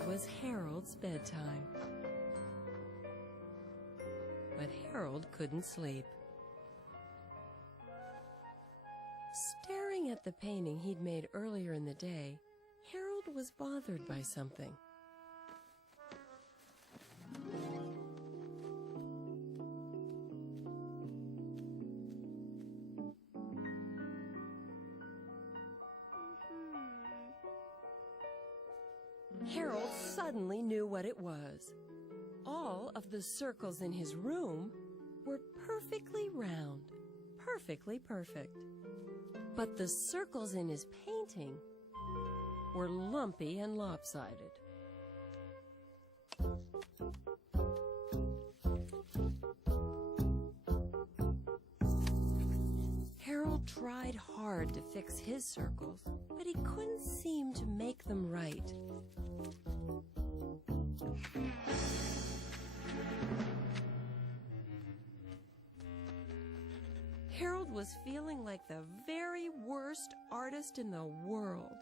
It was Harold's bedtime. But Harold couldn't sleep. Staring at the painting he'd made earlier in the day, Harold was bothered by something. Harold suddenly knew what it was. All of the circles in his room were perfectly round, perfectly perfect. But the circles in his painting were lumpy and lopsided. Harold tried hard to fix his circles, but he couldn't seem to make them right. Harold was feeling like the very worst artist in the world,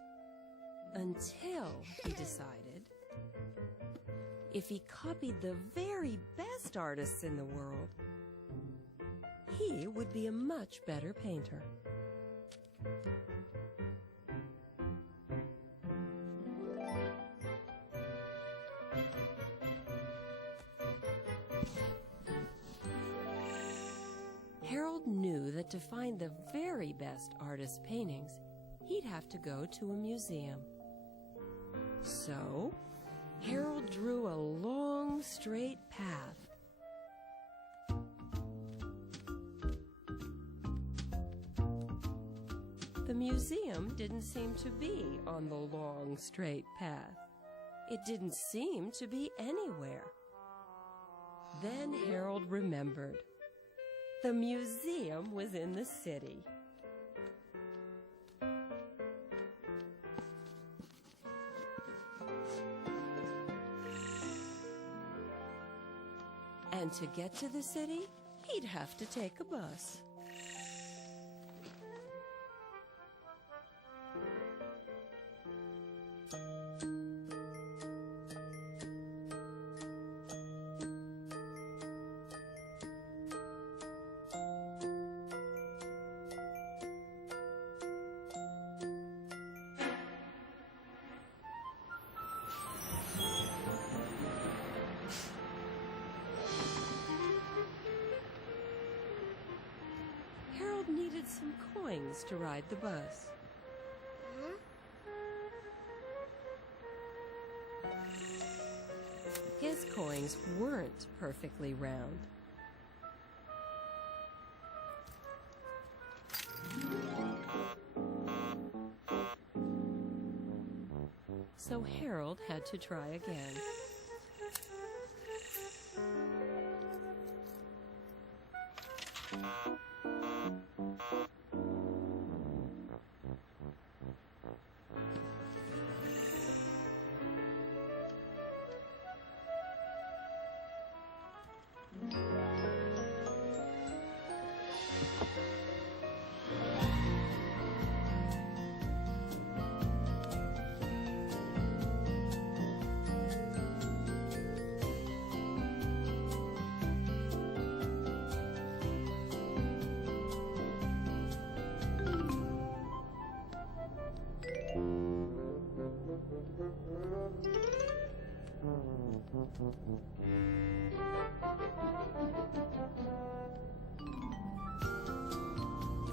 until he decided if he copied the very best artists in the world, he would be a much better painter. Harold knew that to find the very best artist's paintings, he'd have to go to a museum. So, Harold drew a long, straight path. The museum didn't seem to be on the long, straight path. It didn't seem to be anywhere. Then Harold remembered. The museum was in the city. And to get to the city, he'd have to take a bus. Harold needed some coins to ride the bus. His coins weren't perfectly round. So Harold had to try again.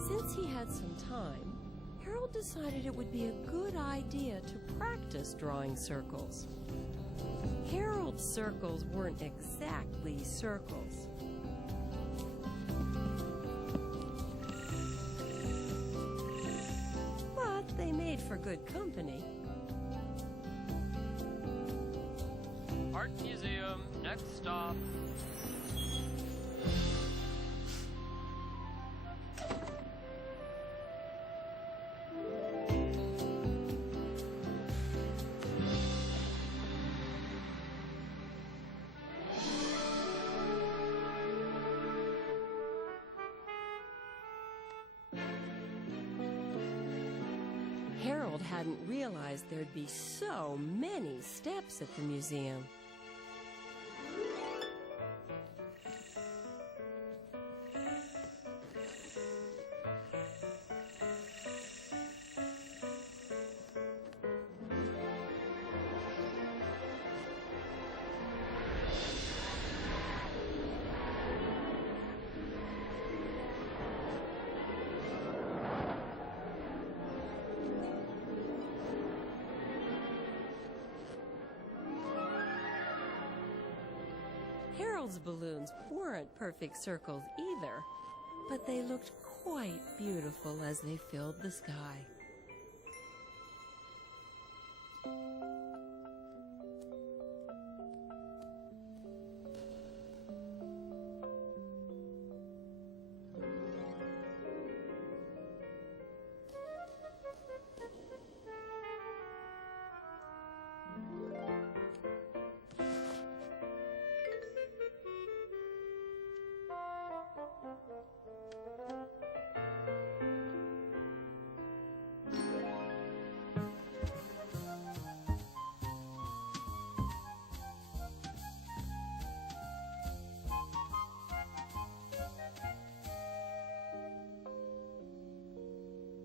Since he had some time, Harold decided it would be a good idea to practice drawing circles. Harold's circles weren't exactly circles. But they made for good company. Art Museum, next stop. Harold hadn't realized there'd be so many steps at the museum. Harold's balloons weren't perfect circles either, but they looked quite beautiful as they filled the sky.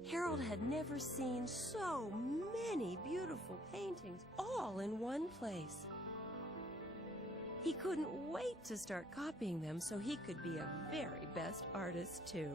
Harold had never seen so many beautiful paintings all in one place. He couldn't wait to start copying them so he could be a very best artist too.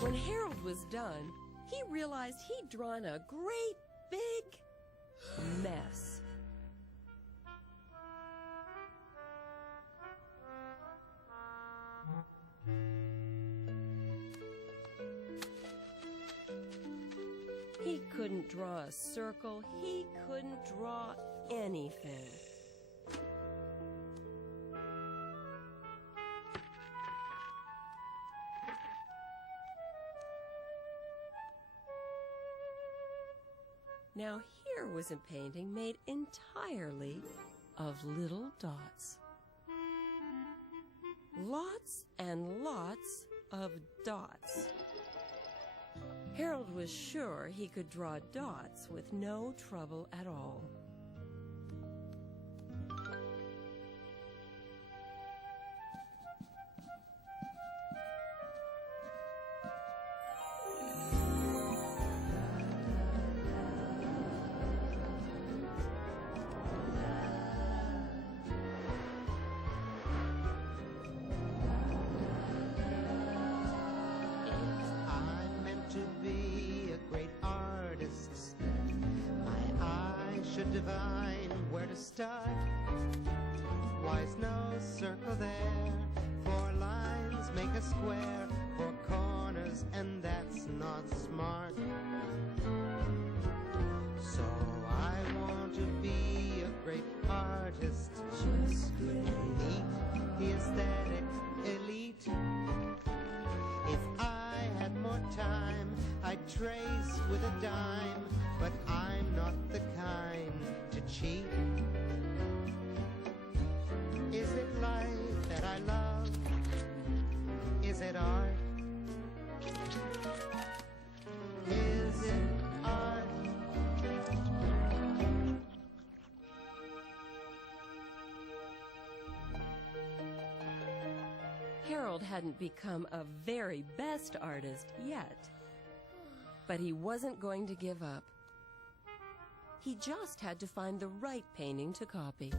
When Harold was done, he realized he'd drawn a great big mess. He couldn't draw a circle. He couldn't draw anything. Now here was a painting made entirely of little dots. Lots and lots of dots. Harold was sure he could draw dots with no trouble at all. Divine where to start. Why's no circle there? 4 lines make a square, 4 corners, and that's not smart. So I want to be a great artist, just meet the aesthetic elite. If I had more time, I'd trace with a dime, but I'm not the kind to cheat. Is it life that I love? Is it art? Is it art? Harold hadn't become a very best artist yet, but he wasn't going to give up. He just had to find the right painting to copy.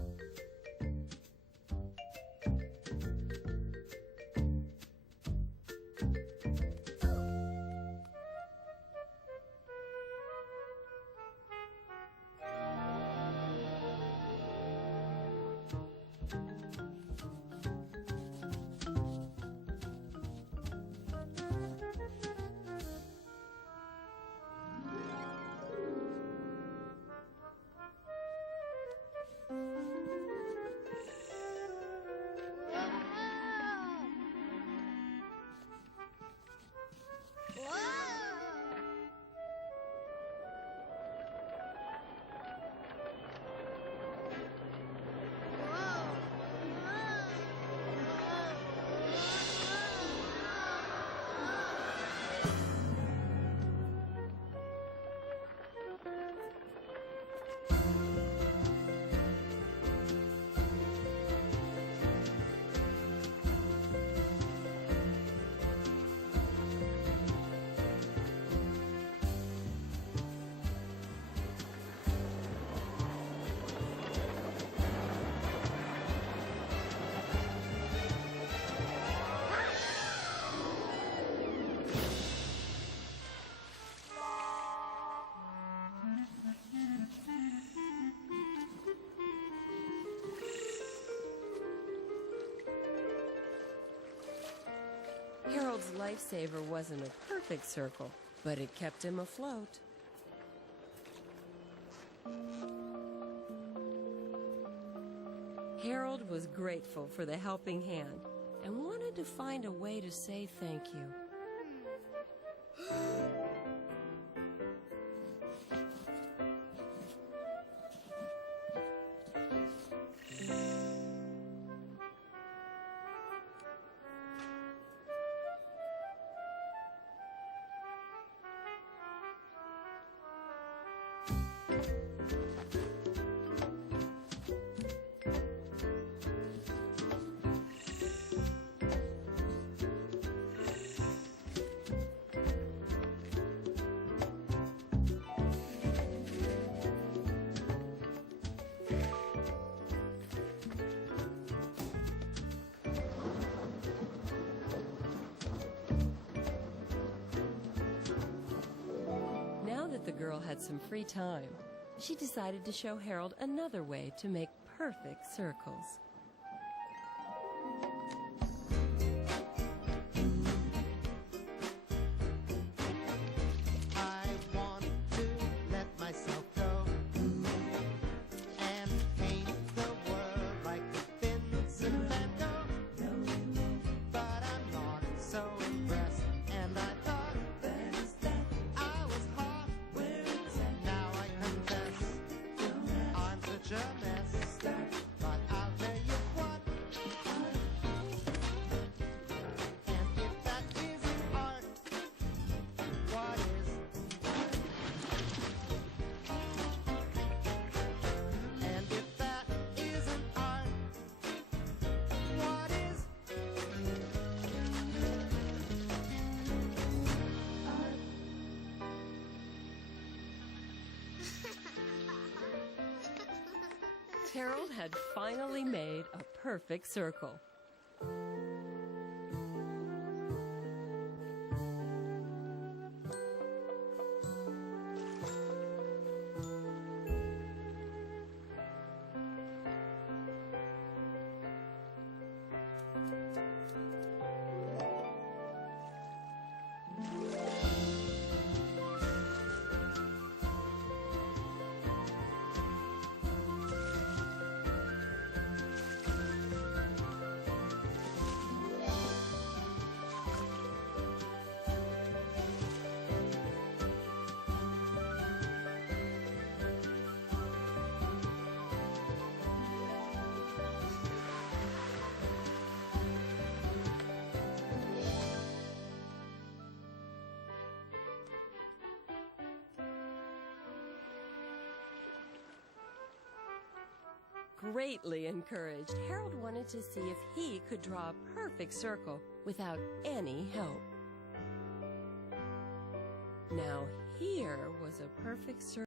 Harold's lifesaver wasn't a perfect circle, but it kept him afloat. Harold was grateful for the helping hand and wanted to find a way to say thank you. Now that the girl had some free time, she decided to show Harold another way to make perfect circles. I want to let myself go and paint the world like a Vincent Van Gogh, but I'm not so impressed, and I thought I was hot. Now I confess I'm such a mess, but I'll tell you what, and if that isn't art, what is? And if that isn't art, what is? Harold had finally made a perfect circle. Greatly encouraged, Harold wanted to see if he could draw a perfect circle without any help. Now here was a perfect circle.